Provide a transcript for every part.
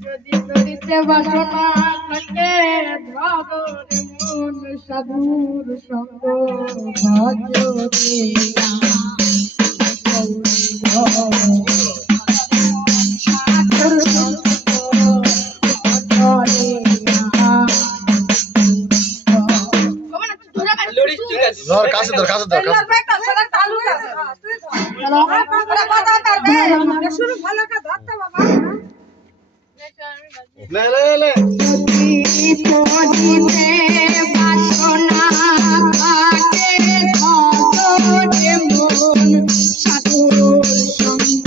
যদি করিতে বাসনা থাকে ভগরে মন সাধুর সঙ্গ ভজরে ধর কাছে ধর কাছে ধর কাছে লে লে লে বাসনা থাকে ভগরে মন সাধুর সঙ্গ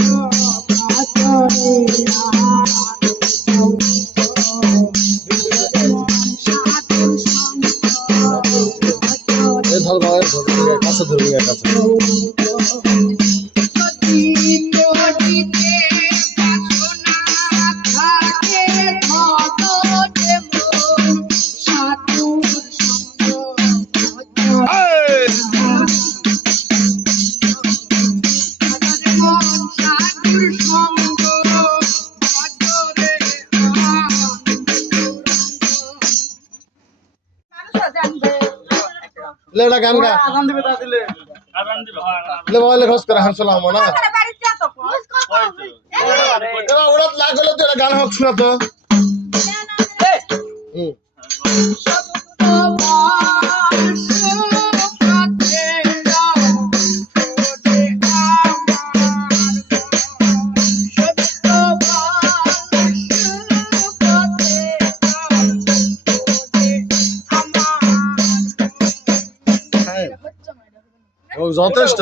ভজরে ধর ধর কাছে ধরবি কাছে লেডা গান গা আজান দিবে তা দিলে লে বলে খস করে হাসলা আমো না এরা ওড়াত লাগলে তো এটা গান হোক শোনা তো যথেষ্ট